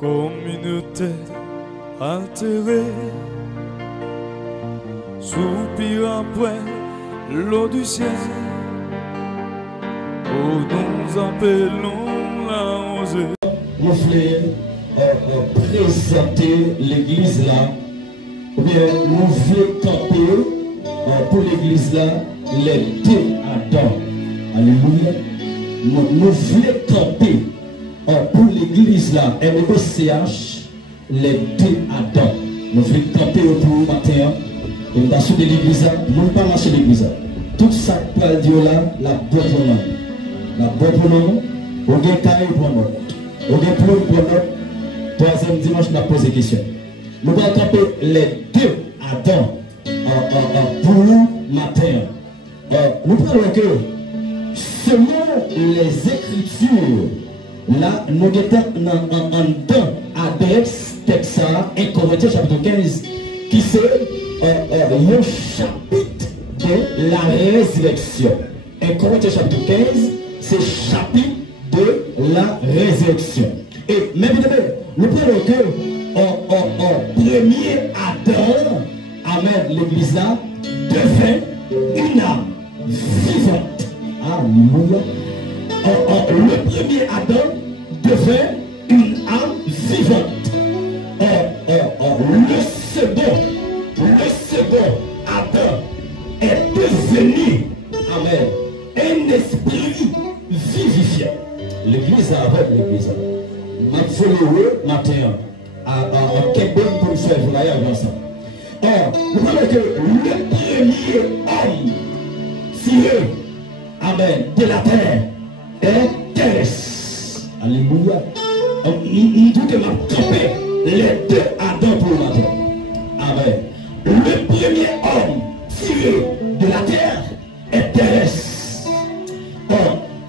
communauté altérée, soupir après l'eau du ciel, où nous appelons la rosée. Nous voulons présenter l'église là, ou bien nous voulons camper pour l'église là les deux Adam. Alléluia. Nous voulons camper pour l'église là, MBCH, les deux Adam. Nous voulons camper autour matin. Et dans ce de l'église là, nous ne pas marcher l'église là. Tout ça peut dire là, la bonne pour nous. La bonne pour nous, on gagne carré pour nous. On gagne pour notre troisième dimanche, on a posé question. Nous allons camper les deux Adam pour nous matin. Nous prenons que selon les Écritures, là, nous sommes en dedans adresse texte 1 Corinthiens chapitre 15, qui c'est le chapitre de la résurrection. 1 Corinthiens chapitre 15, c'est chapitre de la résurrection. Et même nous prenons que premier Adam, amen, l'église là, devint une âme vivante. Alléluia. Le premier Adam devint une âme vivante. Le second Adam est devenu, amen, un esprit vivifiant. L'église avec l'église. Absolument matin. En quel bon pour faire voyager ensemble. Nous voyons que le premier homme tiré, amen, de la terre est terrestre. Alléluia. Nous devons camper les deux Adam pour le matin. Amen. Le premier homme tiré de la terre est terrestre.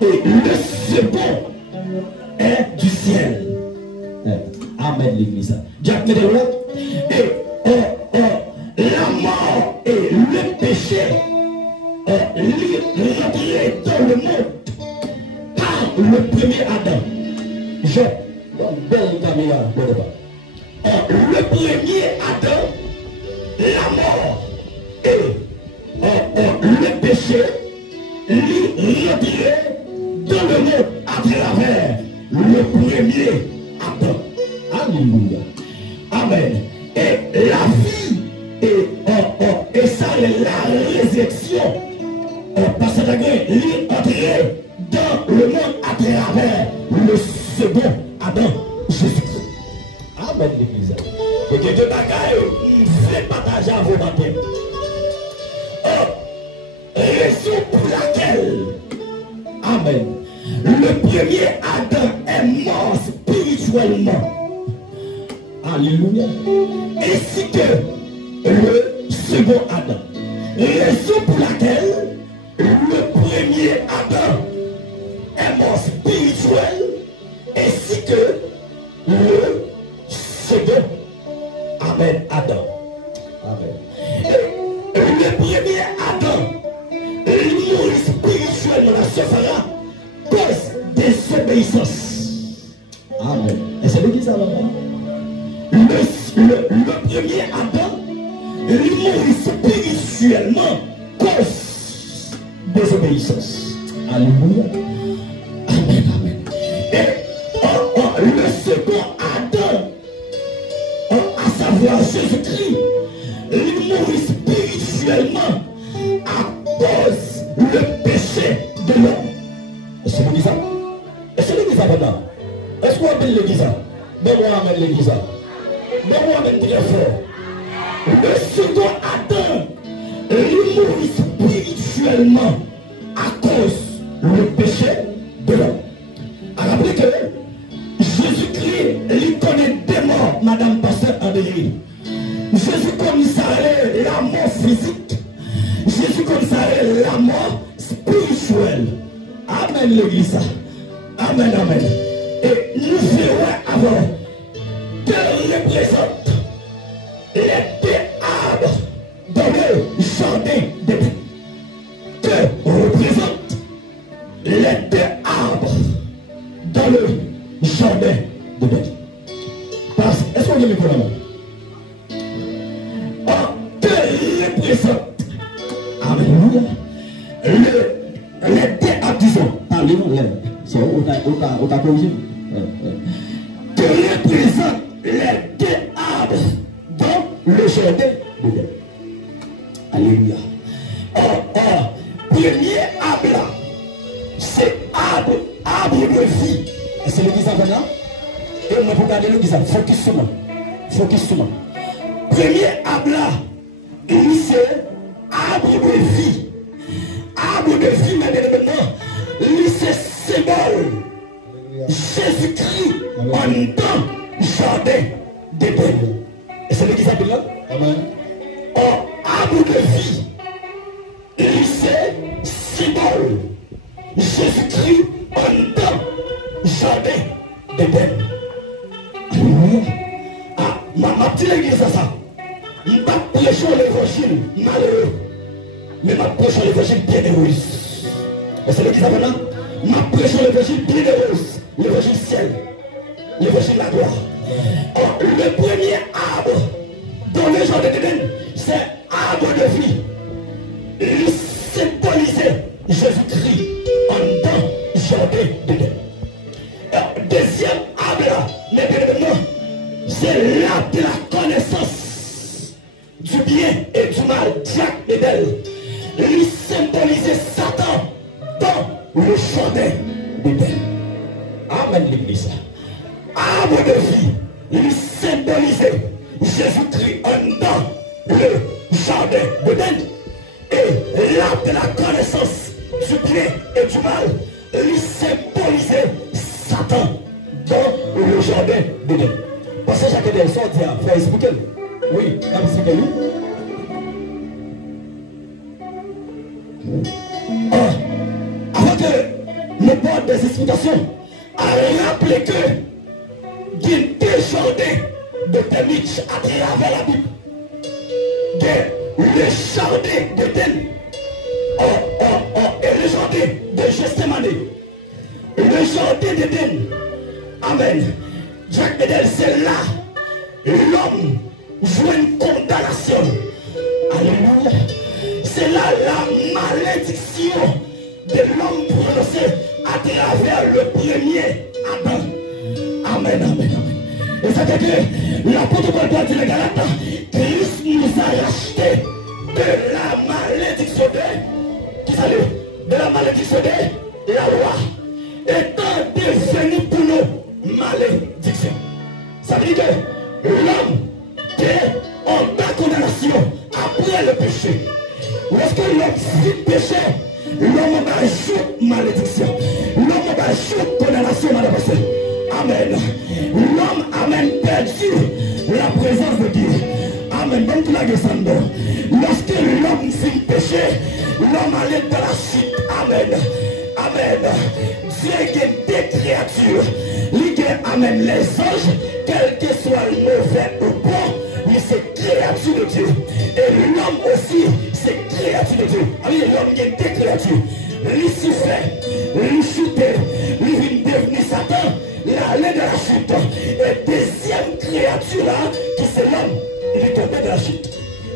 Et le second est du ciel. Amen, l'église. Jacques Médéoula. Et la mort et le péché rentrés dans le monde par le premier Adam. Le premier Adam, la mort et le péché rentrés dans le monde à travers le premier Adam. Alléluia. Amen. Et la vie et ça la résurrection. Parce que lui entrer dans le monde à travers le second Adam, Jésus-Christ. Amen, l'église. Et que Dieu bagaille, fait partager à vos matins. Raison pour laquelle, amen, le premier Adam est mort spirituellement. Alléluia. Ainsi que le second Adam. Raison pour laquelle le premier Adam est mort spirituel, ainsi que le second, amen, Adam. Amen. Et le premier Adam, il mourit spirituellement à ce fera cause désobéissance. Amen. Et c'est l'église à le premier Adam, il mourit spirituellement cause désobéissance. Alléluia. Amen, amen. Et le second Adam, à savoir Jésus-Christ, il mourit spirituellement à cause du péché de l'homme. Est-ce que l'église a? Est-ce que l'église a maintenant? Est-ce qu'on appelle l'église a? Donne-moi amène l'église a. Donne-moi amène très fort. Le second Adam, il mourit spirituellement à cause du péché de l'homme. Rappelez que Jésus-Christ, il connaît des morts, Madame Pasteur Adélie. Jésus connaît la mort physique. Jésus connaît la mort spirituelle. Amen, l'église. Amen, amen. Et nous verrons avant que représente les deux arbres dans le jardin d'Éden. Que représente les deux arbres dans le jardin d'Éden. le micro là. Te représente. Alléluia. Les déabdisants. Alléluia. C'est où t'as corrigé. Te représente les déabs dans le jardin d'Éden. Alléluia. Premier arbre là, c'est arbre de vie. C'est le qui s'appelle là. Et on va regarder le qui s'appelle. Focus sur moi. Focus sur moi. Premier arbre là, c'est arbre de vie. Arbre de vie, maintenant, c'est symbole. Jésus-Christ en dans jardin d'Éden. Et c'est le qui s'appelle là. Amen. Arbre de vie, c'est symbole. Jésus-Christ en dans jardin d'Éden. Ah, ma petite église, ça. Je ne vais pas prêcher l'évangile malheureux, mais je prêche l'évangile bienheureux. Et c'est le qui s'appelle là. Je prêche l'évangile bienheureux, l'évangile ciel, l'évangile la gloire. Le premier arbre dans le jardin d'Éden, c'est arbre de vie. Il symbolisait Jésus-Christ en dans jardin d'Éden. Deuxième arbre là, maintenant, c'est l'arbre de la connaissance du bien et du mal, Jack et Belle. Il symbolisait Satan dans le jardin d'Éden. Amen l'église. Arbre de vie, il symbolisait Jésus-Christ en dans le jardin d'Éden. Et l'arbre de la connaissance du bien et du mal, il symbolisait Satan dans le jardin d'Éden. Parce que Jacques Edel sort dire, frère, expliquez-le. Oui, expliquez-le. Avant que le board des explications a rappelé que il y a deux jardins de Temich à travers la Bible. Le jardin d'Éden et le jardin de Gethsémani. Le jardin d'Éden. Amen. Jacques Edel, c'est là l'homme joue une condamnation. Alléluia. C'est là la malédiction de l'homme prononcée à travers le premier Adam. Amen, amen, amen. Et ça fait que l'apôtre Paul doit dire les Galates, Christ nous a racheté de la malédiction de la malédiction de la loi, étant devenu pour nous malédiction. Ça veut dire que l'homme qui est en condamnation après le péché, lorsque l'homme fit péché, l'homme va jouer malédiction, l'homme va jouer condamnation, madame. Amen. L'homme a même perdu la présence de Dieu. Amen. Donc la descendant. Lorsque l'homme fit péché, l'homme allait dans la chute. Amen. Amen. Dieu est des créatures. Amen. Les anges, quel que soit le mauvais ou bon, c'est créature de Dieu. Et l'homme aussi, c'est créature de Dieu. Amen. L'homme est des créatures. Lucifer, lui chuter, lui devenir Satan. L'aller de la chute. Et deuxième créature là, qui c'est l'homme, il est tombé de la chute.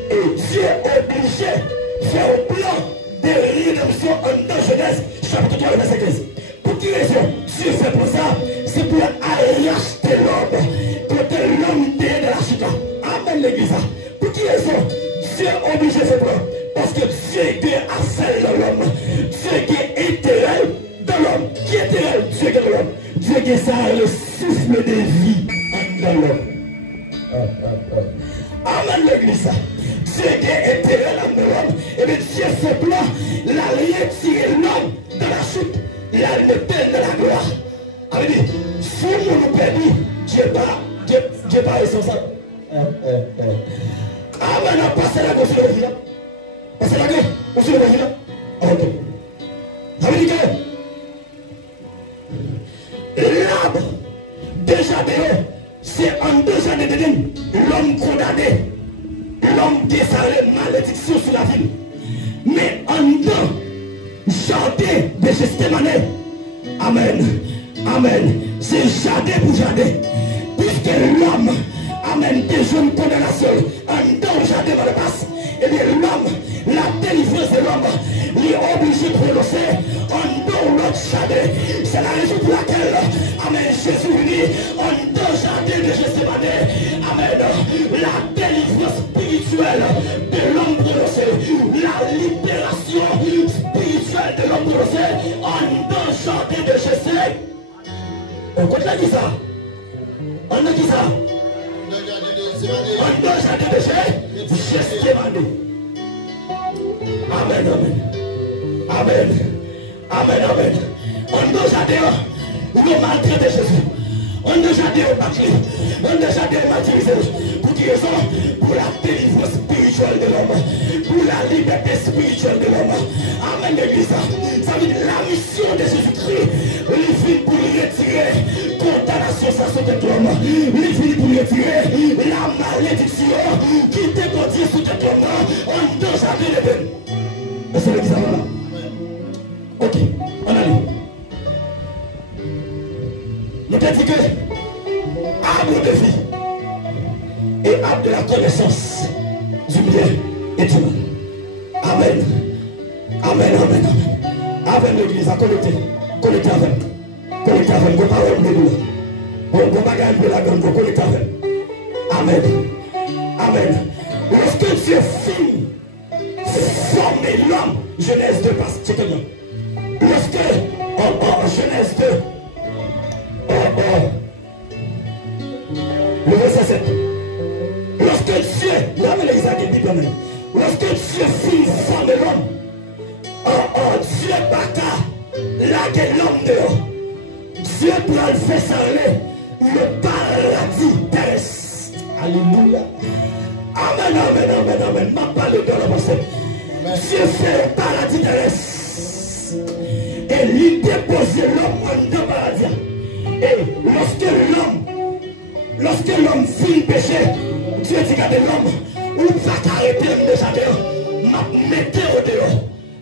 Et Dieu est obligé de faire un plan de rédemption en Genèse, chapitre 3, verset 15. Pour quelle raison Dieu fait pour ça? C'est pour arracher l'homme, pour que l'homme dé de la chute. Amen l'église. Pour quelle raison Dieu est obligé de faire plan? Parce que Dieu est harcèle dans l'homme. Dieu est éternel dans l'homme. Qui est éternel? Dieu est dans l'homme. Dieu qui ça le souffle de vie dans l'homme. Amen l'église. Dieu qui est éternel dans l'homme. Et bien Dieu fait plan, il a retiré l'homme dans la chute. Il a le peine de la gloire. Amen. Si nous nous perdons, Dieu pas responsable. Amen. Passez la gauche sur le village. Passez la gauche sur le village. Ok. Ça veut dire que l'arbre déjà dehors, c'est en déjà de l'homme condamné, l'homme qui a malédiction sur la ville. Mais en dedans, jardin de Gethsémani. Amen. Amen. C'est jardin pour jardin. Puisque l'homme a Amen. Des jeunes condamnations. En dans le jardin dans le passe. Et bien l'homme, la délivrance de l'homme, il est obligé de prononcer en dans l'autre jardin. C'est la raison pour laquelle, Amen, Jésus unit en dans le jardin de Gethsémani. Amen. La délivrance spirituelle de l'homme prononcé. La libération spirituelle de l'homme prononcé en dans le jardin de Gethsémani. On continue qui ça? On a qui ça? On doit jardin de Gethsémani. Amen, amen. Amen. Amen, amen. On doit jardin où l'on maltraite Jésus. On doit jardin au bâti. On doit jardin au bâti. Pour qui raison? Pour la délivrance spirituelle de l'homme. Pour la liberté spirituelle de l'homme. Amen, l'église. Ça veut dire la mission de Jésus-Christ. Il finit pour retirer condamnation sur tête de l'homme. Il finit pour retirer la malédiction qui te conduit sur tête de l'homme. On doit jardin de l'homme. C'est l'examen. Ok, on a lu. Nous t'ai dit que arbre de vie et arbre de la connaissance du bien et du mal. Amen. Amen, amen, amen. Amen l'église à connecter. Connecter avec. Connecter avec. Go parole de nous. Go bagage de la gamme. Go connecter avec. Amen. Amen. Lorsque Dieu finit former l'homme, Genèse 2, passe, c'est bien. Lorsque, Genèse 2, le verset 7, lorsque Dieu, là, mais les agents disent, lorsque Dieu finit former l'homme, Dieu bata, là que l'homme dehors, Dieu pour le faire s'arrêter, le paradis terrestre. Alléluia. Amen, amen, amen, amen. Ma parole de la pensée. Dieu fait le paradis terrestre. Et il dépose l'homme dans le paradis. Et lorsque l'homme finit péché, Dieu dit à l'homme, ou va t'arrêter déjà dehors, m'a mettez au dehors.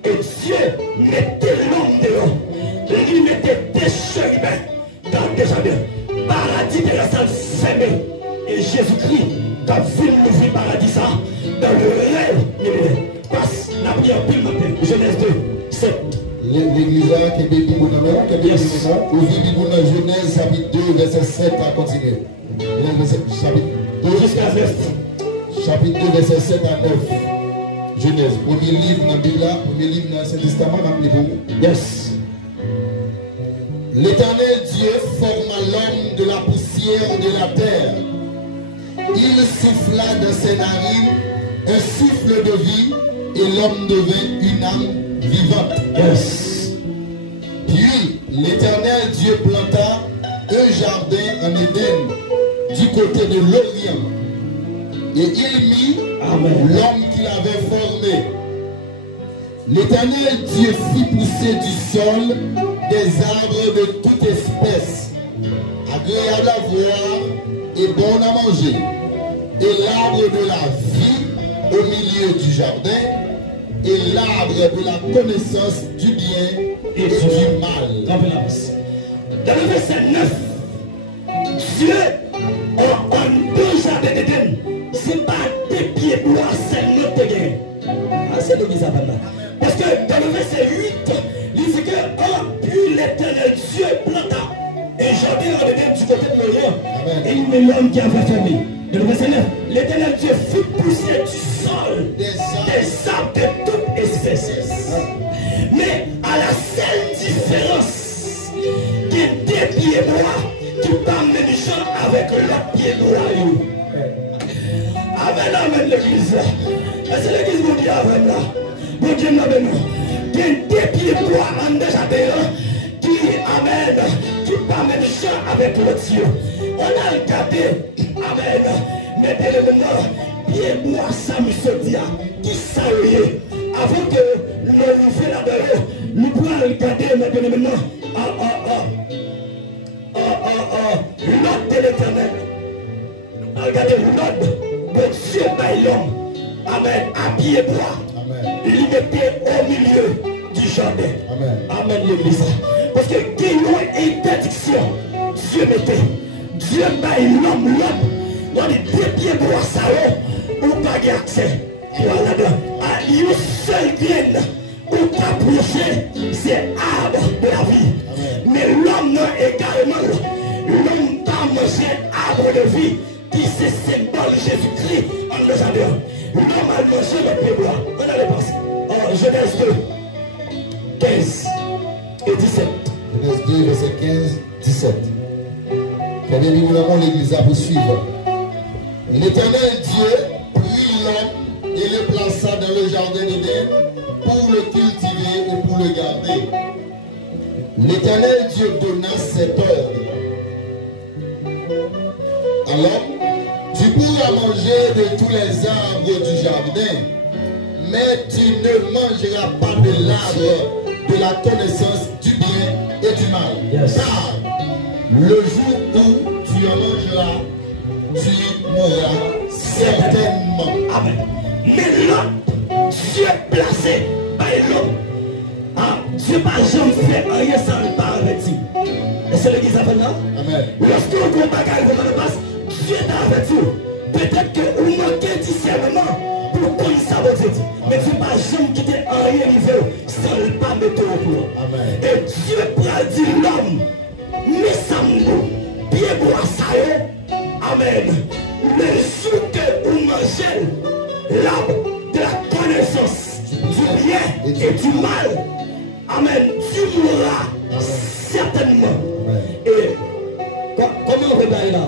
Et Dieu mettait l'homme dehors. Il mettait des chérubins dans déjà dehors. Paradis terrestre fermé. Et Jésus-Christ, dans le paradis, ça, dans le rêve, passe la prière pile matin. Genèse 2, 7. L'église qui est bénie pour nous, qui est bénie pour nous. Vous vivez pour nous, Genèse chapitre 2, verset 7 à continuer. Chapitre 2 jusqu'à 9. Chapitre 2, verset 7 à 9. Genèse, premier livre dans la Bible, premier livre dans l'Ancien Testament, rappelez vous. Yes. L'Éternel Dieu forma l'homme de la poussière de la terre. Il souffla dans ses narines un souffle de vie et l'homme devint une âme vivante. Yes. Puis l'Éternel Dieu planta un jardin en Éden du côté de l'Orient. Et il mit l'homme qu'il avait formé. L'Éternel Dieu fit pousser du sol des arbres de toute espèce, agréables à voir et bon à manger, et l'arbre de la vie au milieu du jardin, et l'arbre de la connaissance du bien et du mal. Dans le verset 9, Dieu en deux jardins d'Éden, c'est pas des pieds droits, c'est notre gain. C'est l'église à Bamba. Parce que dans le verset 8, il dit que puis l'Éternel Dieu planta un jardin en Éden du côté de l'Orient. Et il met l'homme qui avait fermé. Dans le verset 9, l'Éternel Dieu fit pousser du sol des arbres de toute espèce. Mais à la seule différence que des pieds droits qui parlent même gens avec l'autre pied droit. Amen, amen, l'église. C'est l'église qui dit amen là. Bon Dieu n'a nous. Il y a des pieds droits en déjà qui amen, qui parlent même gens avec l'autre Dieu. On a regardé, amen, mais dès le moment, pied droit, ça me se dit, qui s'arrête. Avant que nous fait là-dedans, nous pouvons regarder maintenant, l'ordre de l'Éternel. Regardez l'ordre de Dieu par l'homme. Amen. À pied droit. Il mettait au milieu du jardin. Amen, l'église. Parce que qu'il y a une interdiction, Dieu mettait. Dieu par l'homme, on dit deux pieds pour ça, ou pas accès. Voilà, à une seule graine, ou t'approcher, c'est arbre de la vie. Mais l'homme non également, l'homme t'a mangé arbre de vie, qui c'est symbole Jésus-Christ en le jardin. L'homme a mangé le pied bois. On a les pensées. Genèse 2, 15 et 17. Genèse 2, verset 15, 17. Très bien, nous avons l'église à poursuivre. L'Éternel Dieu prit l'homme et le plaça dans le jardin d'Éden pour le cultiver et pour le garder. L'Éternel Dieu donna cet ordre. À l'homme, tu pourras manger de tous les arbres du jardin, mais tu ne mangeras pas de l'arbre de la connaissance du bien et du mal. Yes. Car le jour où tu en mangeras, tu mourras certainement. Amen. Mais l'homme, Dieu placé par l'homme. Dieu n'a jamais fait rien sans le paradis. Et c'est l'église avant là. Amen. Lorsque vous combattez, vous passe, Dieu t'a avec vous. Peut-être que vous manquez discernement pour qu'on ça vous dit. Mais vous pas jamais quitter un rien arrivé sans le pas mettre au courant. Amen. Et Dieu prend dit l'homme, mais ça nous, bien boire ça. Amen. Le jour que vous mangez l'arbre de la connaissance du bien et du mal, amen, tu mourras certainement. Amen. Et comment vous baillez là?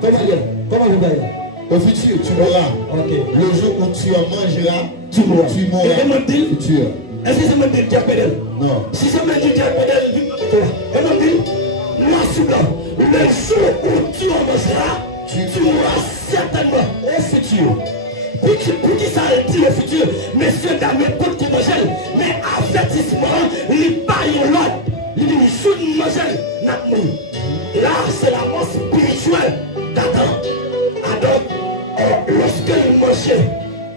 Comment vous baillez là? Au futur, tu mourras. Ok. Le jour où tu en mangeras, Tu mourras. tu mourras. Et mon dit, Futur. est-ce que c'est mon dit qui a pédale? Non. Si c'est mon dit qui a pédale, et mon dit, moi soudain, le jour où tu en mangeras, tu mourras certainement au futur. Pour qui ça dit le futur, messieurs, dames, n'importe qui mange, mais avertissement, il paye l'autre. Il dit, je ne mange pas. Là, c'est la mort spirituelle d'Adam. Adam, lorsque il mangeait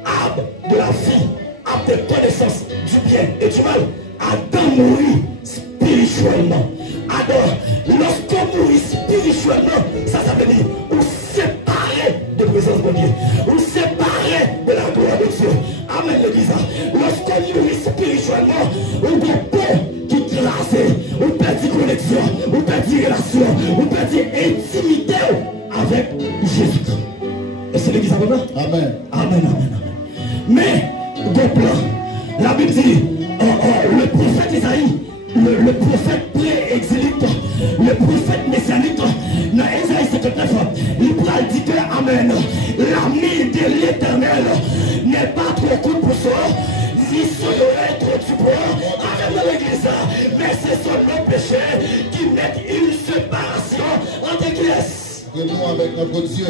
arbre de la vie, arbre de connaissance du bien et du mal, Adam mourit spirituellement. Adam, lorsqu'on mourit spirituellement, ça veut dire on séparé de la présence de Dieu, on séparé de la gloire de Dieu. Amen, l'église. Lorsqu'on mourit spirituellement, on doit pas qui classe, on perd connexion, on perd relation, on perd intimité avec Jésus-Christ. Et c'est l'église avec moi? Amen. Amen, amen, amen. Mais, de plan, la Bible dit, le prophète Isaïe, le prophète pré-exilique, le prophète messianique, dans Isaïe 59, il pourra dire que, amen, l'ami de l'Éternel n'est pas trop court pour soi, ni son oreille trop du poids, amen dans l'église, mais c'est son nom péché qui met une séparation entre classes. Que nous avec notre Dieu.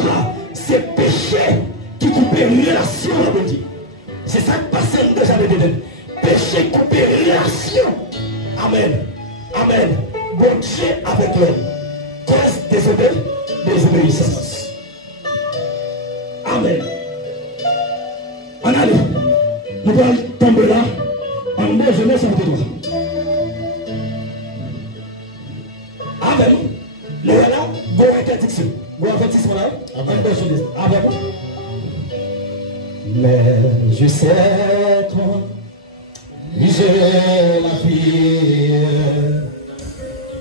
C'est péché qui coupe relation avec Dieu. C'est ça qui passe dans le jardin d'Éden. Péché coupe relation. Amen. Amen. Bon Dieu avec l'homme. Cause désobéissance. Amen. On a nous allons tomber là. En déjeuner sans toi. Amen. Le voilà, bon interdiction. Bon avertissement là. Amen. Amen. Mais je sais toi, j'ai la vie,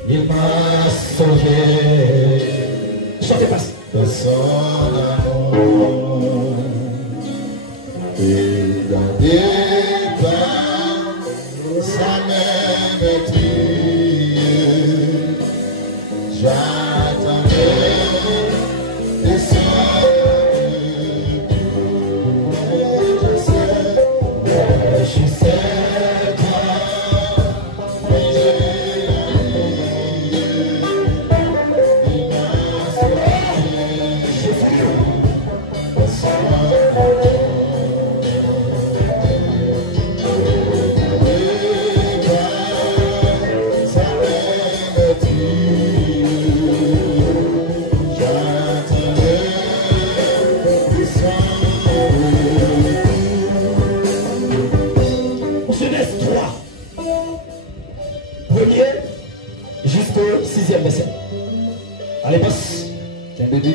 il m'a sauvé. Chantez pas. De son amour et gardé par sa main maîtrise. J'attendais des cieux. Je sais toi, il m'a sauvé.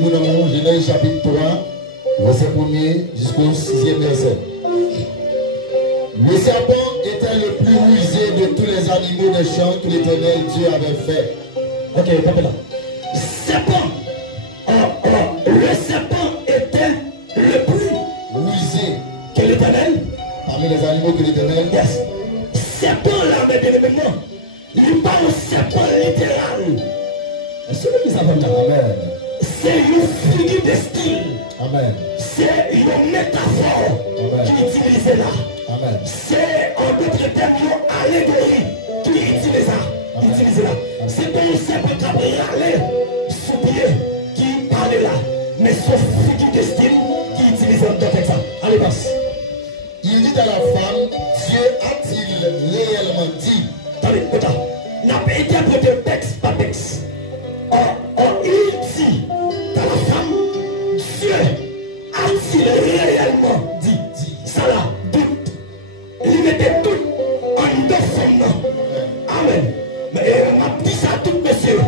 nous avons Genèse chapitre 3, verset 1er jusqu'au 6e verset. Le serpent était le plus rusé de tous les animaux des champs que l'Éternel Dieu avait fait. Ok, tapez là. Serpent. Le serpent était le plus Rusé que l'Éternel. parmi les animaux que l'Éternel. Yes. Serpent là, mais bien évidemment, il parle au serpent littéral. Est-ce que vous savez là? Amen. C'est une figure de style. Amen. C'est une métaphore qui utilise là. Amen. C'est en d'autres termes une allégorie qui utilise là. C'est pas un simple cabriolet sous pied qui parle là, mais c'est une figure de style qui utilise dans le texte. Allez, passe. Il dit à la femme, Dieu a-t-il réellement dit? Attendez, attends. N'a pas interprété texte par texte. Il dit à la femme, Dieu a-t-il réellement dit? Ça là, doute. Il mettait tout en deux femmes. Amen. Mais on m'a dit ça à tout monsieur.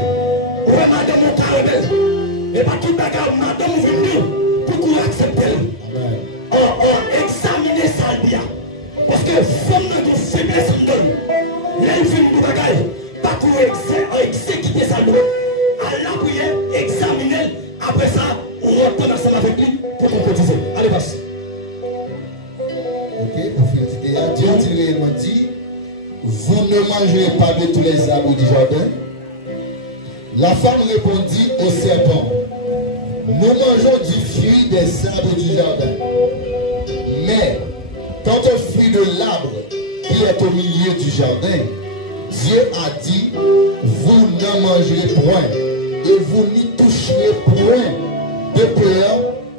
Ouais, madame, mon caramel. Et pas tout bagarre, madame, venue. Pourquoi accepter? Examinez ça bien. Parce que femme n'a de faiblesse en donne. Là, il fait une bagaille. Pas pour exécuter ça, à la prière, examiner. Après ça, on retourne ensemble avec lui pour concrétiser. Allez, passe. Ok, pour féliciter. Dieu a-t-il réellement dit, vous ne mangerez pas de tous les arbres du jardin? La femme répondit au serpent, nous mangeons du fruit des arbres du jardin. Mais, quant au fruit de l'arbre qui est au milieu du jardin, Dieu a dit, vous n'en mangerez point, et vous n'y toucherez point, de peur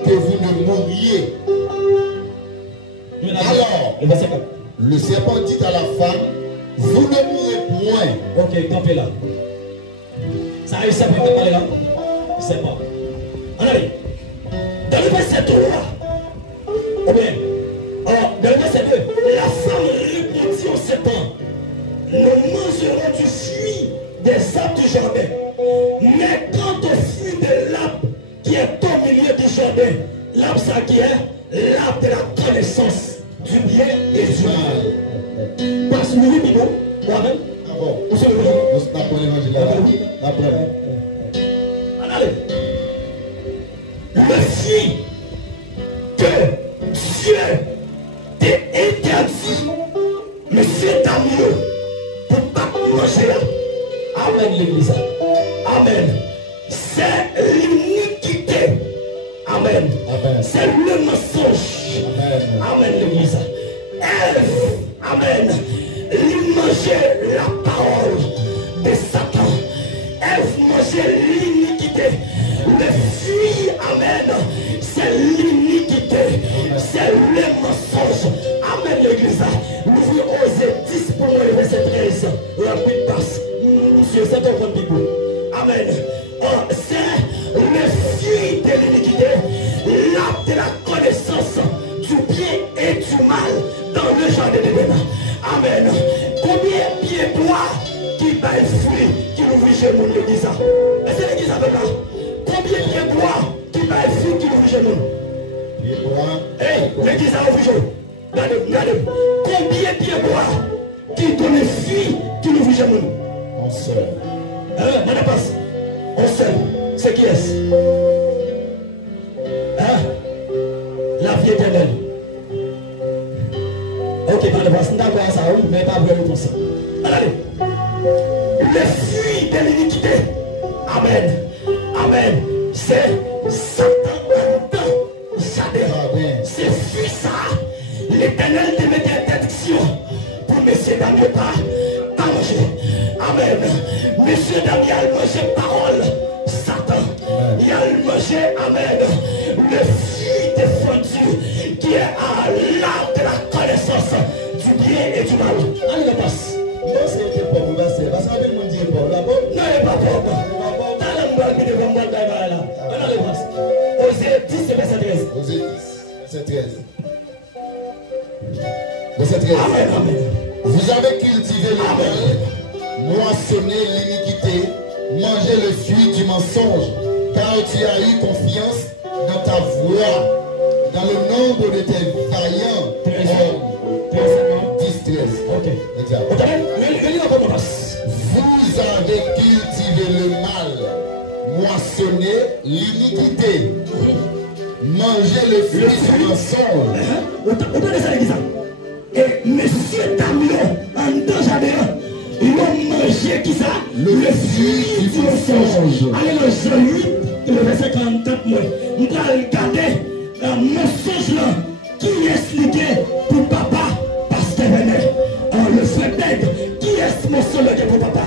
que vous ne mouriez. Alors, le serpent dit à la femme, vous ne mourrez point. Ok, campez là. Ça arrive, ça peut parler là. C'est pas. En allez. Dans le verset 3, ou bien, dans le verset 2, la femme répondit au serpent, nous mangerons du fruit des arbres du jardin. Mais quant au fruit de l'arbre qui est au milieu du jardin, l'arbre ça qui est l'arbre de la connaissance du bien et du mal. Parce que nous vivons, moi-même, vous savez, allez. Le fruit que Dieu t'a interdit, mais c'est tant mieux pour ne pas manger là. Amen, l'église. Amen. C'est l'iniquité. Amen. C'est le mensonge. Amen, l'église. Ève. Amen. Il mangeait la parole de Satan. Ève mangeait l'iniquité. Le fruit, amen, c'est l'iniquité. C'est le mensonge. Amen, l'église. Nous osons 10 pour le verset 13. Rapide passe. Monsieur, c'est un Bible. Amen. C'est le fruit de l'iniquité. L'arbre de la connaissance du bien et du mal dans le jardin de l'Éden. Amen. Combien de pieds bois qui bat le fruit qui nous vit chez nous, l'église? Est-ce que l'église avec là? Combien de pieds bois qui bat le fruit qui nous vit chez nous? Hey, l'église a ouvert. Regardez. Combien de pieds bois qui donne le fruit qui nous vit chez nous? On seul. Madame passe. On seul. C'est qui est-ce? La vie éternelle. Ok, par le passé, d'accord, ça, oui, mais pas vraiment comme ça. Allez. Le fruit de l'iniquité. Amen. Amen. C'est Satan en temps. C'est fruit ça. L'éternel te met interdiction pour messieurs dames ne pas manger. Amen. Messieurs dames, il y a le manger parole. Satan. Il y a le manger. Amen. Le fruit défendu qui est à l'arbre de la connaissance du bien et du mal. Allez, le passe. Moi, c'est pas vous, c'est parce que vous dites pas là-bas. Non, il n'est pas pauvre. Dans la moelle, il devant moi, là. Allez, le passe. Osée 10, verset 13. Osée 10, verset 13. Verset 13. Amen, amen. Vous avez cultivé le mal, moissonné l'iniquité, mangé le fruit du mensonge. car tu as eu confiance dans ta voix, dans le nombre de tes vaillants hommes. 10-13. Ok. Exact. Vous avez cultivé le mal, moissonné l'iniquité, mangé le fruit du mensonge. Et monsieur Tamio, en deux jardins, ils ont mangé qui ça? Le fruit du mensonge. Allez, le Jean 8, le verset 44, moi. Nous allons regarder un mensonge là qui expliqué pour papa parce que venait. Le frère d'aigle, qui est ce mensonge là pour papa?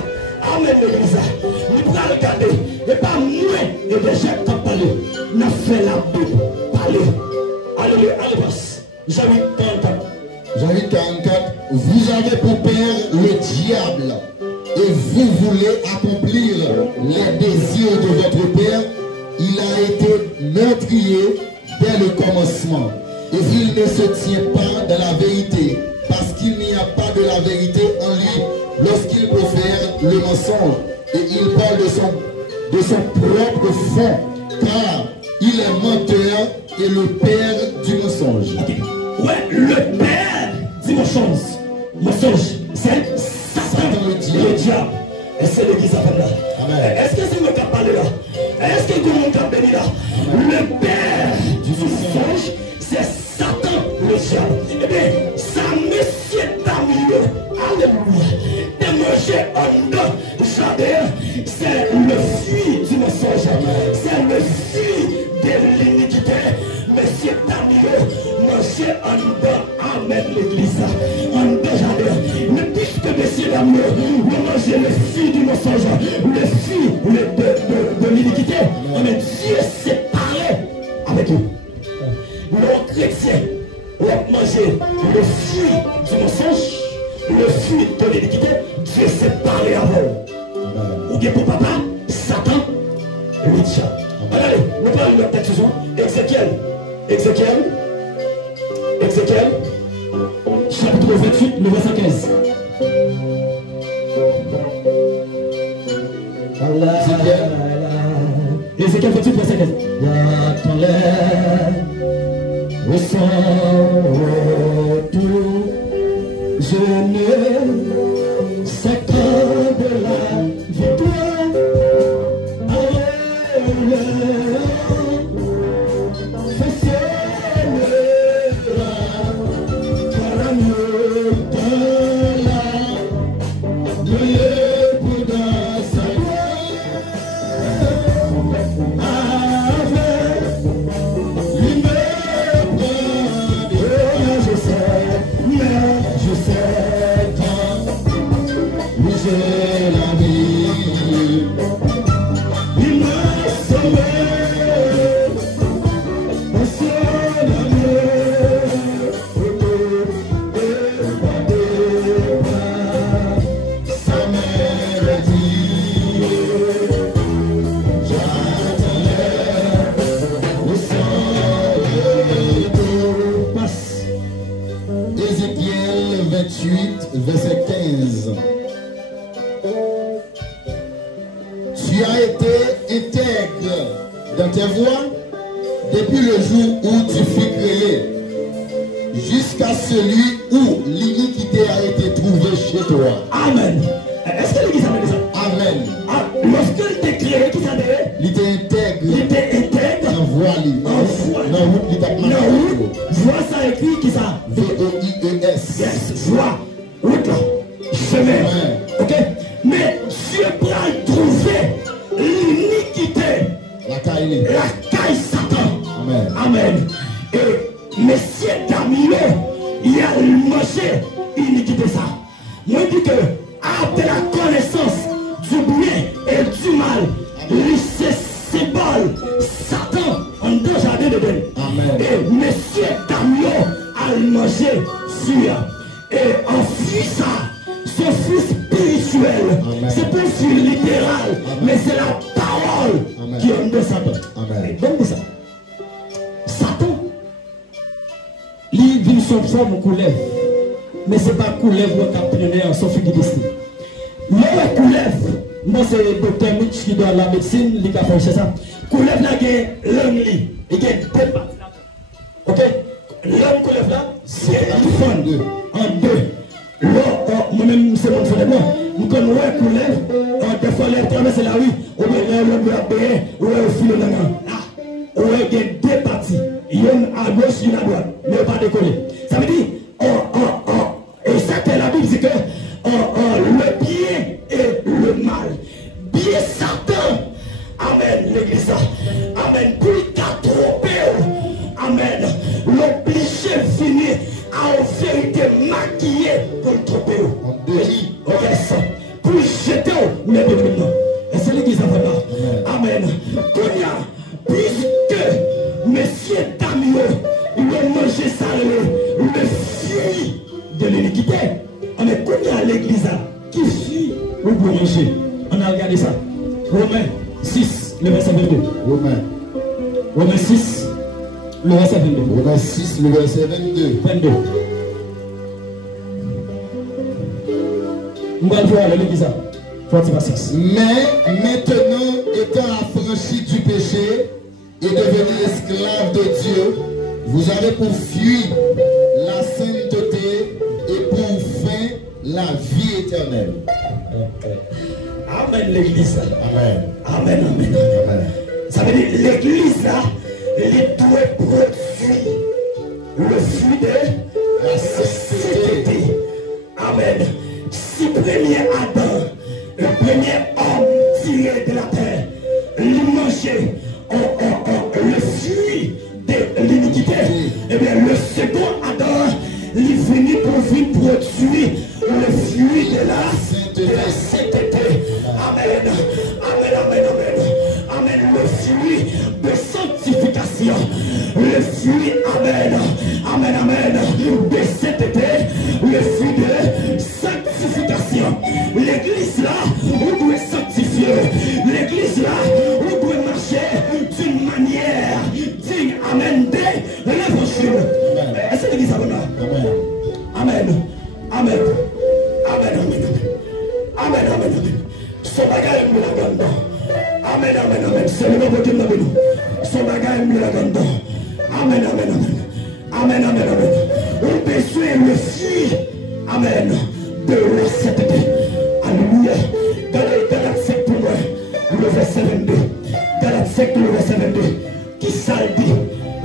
Amen, l'église. Nous allons regarder. Et pas moi et des gens qui ont parlé. Nous avons fait la Bible parler. Alléluia, allez, Jean 8, 44. Jean 8, 44. Vous avez pour père le diable et vous voulez accomplir les désirs de votre père. Il a été meurtrier dès le commencement et il ne se tient pas dans la vérité parce qu'il n'y a pas de la vérité en lui lorsqu'il profère le mensonge et il parle de son propre fond car il est menteur et le père du mensonge. Ouais, le père du mensonge. Mensonge, c'est Satan, le diable. Et c'est l'église à faire là. Est-ce que c'est le cas parler là? Est-ce que tout le monde a béni là? Le père du mensonge, c'est Satan, le diable. Eh bien, ça, monsieur Tamio, alléluia, de manger en deux jardin, c'est le fruit du mensonge. C'est le fruit de l'iniquité. Monsieur Tamio, monsieur en deux, amen l'église. En deux jardin. Mais puisque monsieur Tamio, vous mangez le fruit du mensonge, le fruit de l'iniquité, amen, Dieu s'est parlé avec vous. Les chrétiens ont mangé le fruit du mensonge, le fruit de l'iniquité, Dieu s'est parlé avant. Ou bien pour papa, Satan, le diable. Allez, nous parlons de la tête ce soir. Ézéchiel, chapitre 28, le verset 15. Ézéchiel 28, verset 15. Je ne sais que de la victoire. Alléluia. Ézéchiel 28, verset 15. Tu as été intègre dans tes voies depuis le jour où tu fus créé, jusqu'à celui où l'iniquité a été trouvée chez toi. Amen. Est-ce que l'église a dit ça? Amen. Lorsqu'il était créé, qui ça devait? Il était intègre. Il était intègre. En voie. Non, il était voie, ça écrit qui ça? V-O-I-E-S. Yes, voie. Route là. Chemin. Ok? Mais Dieu pourra trouver l'iniquité. La caille Satan. Amen. Amen. Et Monsieur Tamio, il a mangé l'iniquité ça. Moi je dis que après la connaissance du bien et du mal, c'est symbole Satan en deux jardins de Dieu. Et Monsieur Tamio a mangé fur. Et en fuissant, ce fruit spirituel, c'est pas un fruit littéral, mais c'est la parole qui est de Satan. Donc ça, Satan, il vit son forme couleuvre, mais c'est pas couleuvre qui a pris en son figure destin. Le couleuvre, moi c'est le docteur Mitch qui doit la médecine, il a fait ça. Coulève là, il y a l'homme, il y a deux parties là. Ok? L'homme coulève là, c'est en deux. Moi-même, c'est mon frère. Nous connaissons un coulève, des fois, les traverser la rue, ou bien l'homme de la paix, ou le fil de là. Ou il y a deux parties. Il y a une à gauche, une à droite. Mais pas décoller. Ça veut dire, et ça que la Bible dit que le bien et le mal. Bien Satan. Amen, l'église. Amen. Pour qu'à tromper. Amen. L'obligé finir à en vérité maquiller pour le tromper. Yes. Pour jeter mais maintenant. Et c'est l'église vraiment. Amen. Puisque Monsieur Damio, il a mangé ça, le fruit de l'iniquité. Mais quand il y a l'église qui fuit, vous pouvez manger. On a regardé ça. Romains 6, le verset 22. Romains 6, le verset 22. Romains 6, le verset 22. 22. Nous allons voir l'église. Mais maintenant, étant affranchi du péché et devenu esclave de Dieu, vous avez pour fuir la sainteté et pour fin la vie éternelle. Amen, l'église. Amen. Amen, amen, amen. Ça veut dire l'église, elle doit produire le fruit de la sainteté. Amen. Si premier Adam, le premier homme tiré de la terre, il mangeait le fruit de l'iniquité, et bien le second Adam, il finit pour produire le fruit de la sainteté. Amen. Amen, amen, amen. Amen. Le fruit de sanctification. Le fruit, amen. Amen, amen. De sainteté. Le fruit de sanctification. L'église là, on doit sanctifier. L'église là, on doit marcher d'une manière digne. Amen. De l'évangile. Est-ce que l'église a là? Amen. Amen. Amen, amen, amen. Amen, amen, amen. Son bagage est la grande. Amen, amen, amen. C'est le même côté de nous. Son bagage est la grande. Amen, amen, amen. Amen, amen, amen. On besoin le fruit. Amen. De la sainteté. Alléluia. Galates 5 pour moi. Le verset 22. Galates 5 le verset 22. Qui ça dit?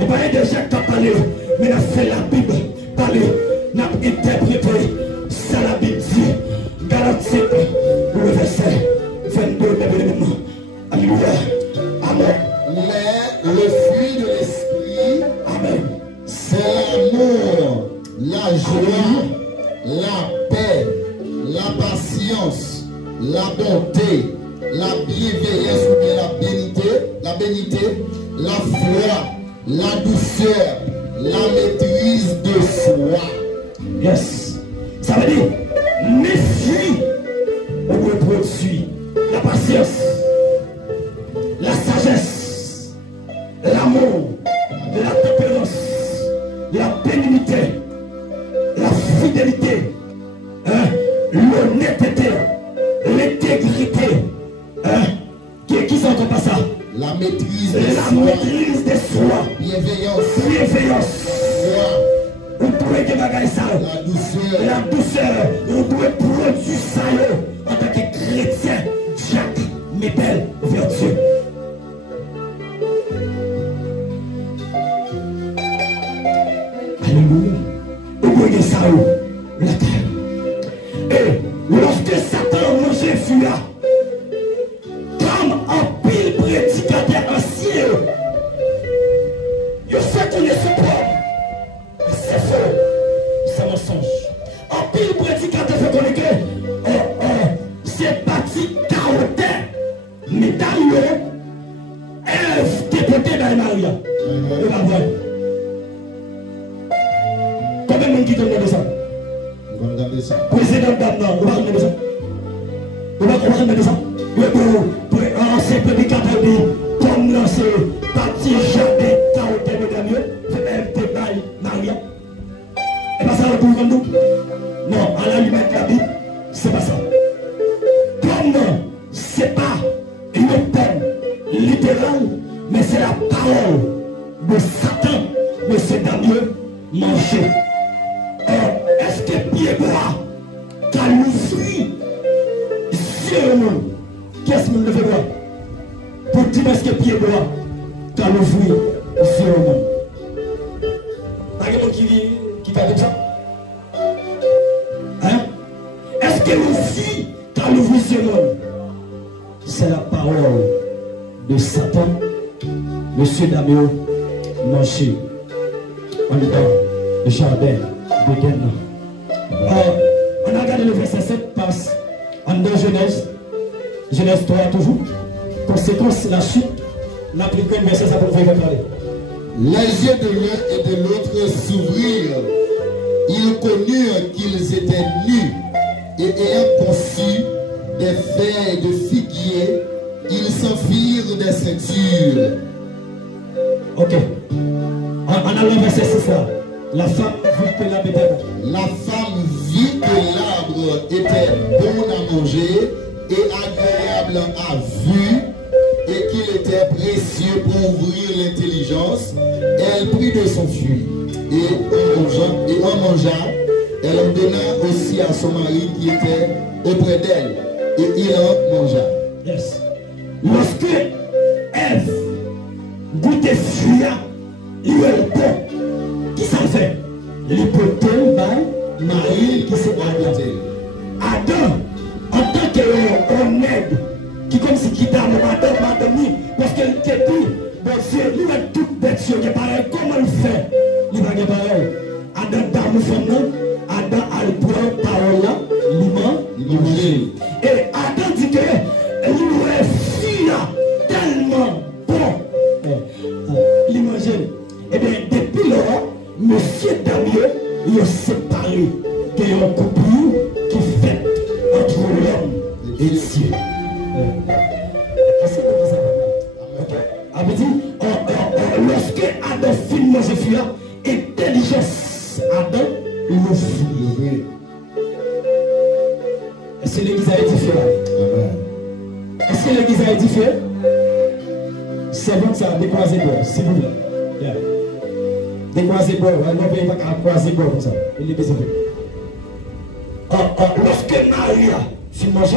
Et pas déjà qui a parlé. Mais on a fait la Bible. Parler. On a interprété. Ça la Bible dit. Galates 5 le verset 22. Alléluia. Amen. Mais le fruit de l'esprit, Amen. c'est l'amour, la joie, la paix, la patience, la bonté, la bienveillance ou bien la bénité, la foi, la douceur, la maîtrise de soi. Yes. Ça veut dire, mes fruits, on reproduit la patience, la sagesse, l'amour, la tempérance, la bénignité, la fidélité, l'honnêteté, l'intégrité. Qui sont comme ça? La maîtrise de La soi, maîtrise de soi, bienveillance. On pourrait que bagaille ça. La douceur. On doit produire ça en tant que chrétien. Jacques, mes belles vertus. Alléluia. On voyait ça la terre. Et lorsque Satan mangeait fuya, comme un pile prédicateur ancien, il fait qu'on est support. C'est faux. C'est mensonge. Un pile prédicateur fait qu'on est que c'est parti carotin, mais dans Ève déportée dans Maria. Et la voix. Combien de monde qui te demande ça? Président d'Amnan, on va regarder ça. On va regarder ça. C'est prédicateur dit, comme lancer, parti jamais carotin de Daniel, c'est Ève débaille Maria. Et pas ça le pour nous? Non, à la limite de la Bible, c'est pas ça. Comme c'est pas une peine littérale, de Satan, monsieur Damien, manger. Est-ce que pied bois, quand nous fuit, qu'est-ce que nous devons voir? Pour dire est-ce que pied bois, quand nous fuit, pas quelqu'un qui va comme ça? Hein? Est-ce que nous fuit, quand nous fuit, c'est la parole de Satan, monsieur Damien, manger en dedans le jardin de Ghana. On a regardé le verset 7 passe en dans Genèse 3 toujours. Conséquence, la chute, n'a pris qu'un verset, ça pour vous parler. Les yeux de l'un et de l'autre s'ouvrirent. Ils connurent qu'ils étaient nus et ayant conçu des feuilles de figuier, ils s'enfirent des ceintures. Ok. En allant verset 6 là, la femme vit que l'arbre était bon. La femme vit que l'arbre était bon à manger et agréable à vue et qu'il était précieux pour ouvrir l'intelligence. Elle prit de son fruit et en mangea. Elle en donna aussi à son mari qui était auprès d'elle et il en mangea. Yes. Lorsque Ève goûtait fruit, il y a le bon. Qui s'en fait? L'hypothèse by Marie qui s'est Adam. Adam, en tant qu'honnête, qui comme si qui t'a madame, parce qu'elle était dit, bon Dieu, il va tout bête sur les pareil, comment il fait? Il va faire pareil. Adam t'a moufé, Adam a le point parole là, il mange. Et Adam dit que il fille tellement bon, il mangeait. Et bien, depuis lors, monsieur Damien, il est séparé de un couple qui fait entre l'homme et Dieu. Qu'est-ce que vous avez? Ok. dit, lorsque Adam finit manger fruit, intelligence Adam, il le fruit. Est-ce que l'église a édifié là? Est-ce que l'église a édifié? C'est bon ça, décroisez bois, s'il vous plaît. Yeah. Décroisez bois, on ne peut pas croiser bois comme ça. L'église est faite. Lorsque Maria finit manger,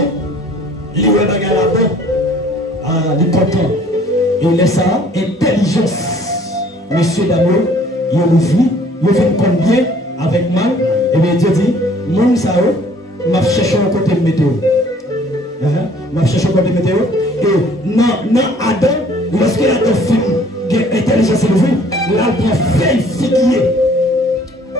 il est là-bas, il est content. Il laisse ça, intelligence. Monsieur Damien, il a vu, il fait combien avec mal, et bien Dieu dit, mon ça, m'a cherché un côté de météo. M'a cherché un côté de météo. Et non, Adam, lorsqu'il a un film d'intelligence élevée, il a bien fait figuier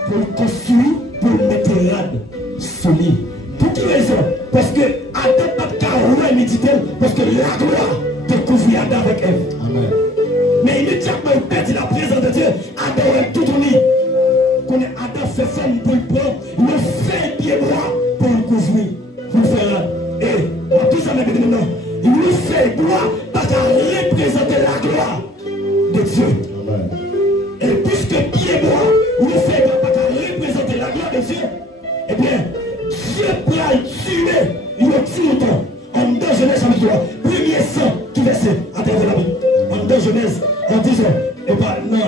pour le construire, pour le mettre rade, solide. Pour quelle raison? Parce que Adam n'a pas de carreau méditer, parce que la gloire découvre Adam avec elle. Amen. Mais immédiatement, il perd la présence de Dieu. Adam est tout uni. Quand Adam fait femme pour le prendre, il fait pied droit pour le couvrir, pour le faire. Et en tout ça, maintenant, il lui fait droit parce qu'il représente la gloire de Dieu. Amen. Et puisque pied droit, il fait droit parce qu'il représente la gloire de Dieu, eh bien, Dieu peut tuer, il le tue autant. En 2 Genèse chapitre 3, premier sang qui verset à travers la Bible. En 2 Genèse, en disant, et pas, non,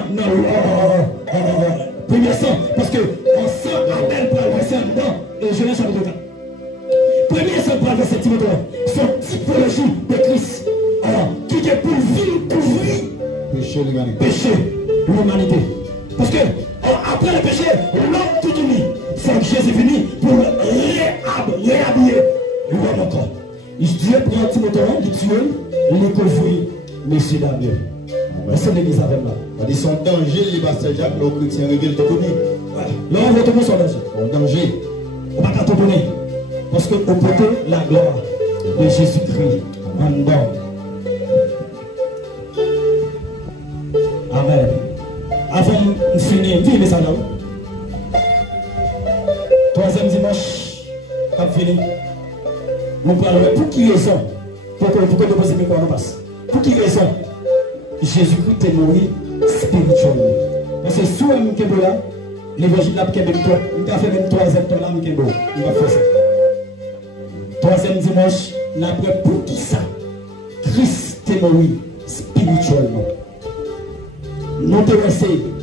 premier sang, parce que en sang, Abel pour le verset en dedans, et Genèse chapitre 4. Premier sang pour le verset Timothée, son typologie de Christ, qui est pour vivre, pour pécher l'humanité. Parce que après le péché, l'homme tout uni, c'est que Jésus est venu pour réhabiller l'homme encore. Dieu prend Timothée, il tue, il couvre, Monsieur Damien. C'est l'église avec moi. Ils sont en danger, les pasteurs Jacques, les chrétiens révèlent tout connu. Là, on va tomber sur danger. En danger. On va tout donner. Parce que au côté la gloire de Jésus-Christ en dedans. Amen. Avant de finir, vivez ça là. Troisième dimanche, on va finir. Nous parlons pour qui raison? Pour que nous posions mes quoi nous passe. Pour qui raison? Jésus-Christ est mort spirituellement. Parce que si on est là, l'évangile n'a pas fait même troisième temps là, on va faire ça. Troisième dimanche, après pour qui ça? Christ est mort spirituellement. nous te laissons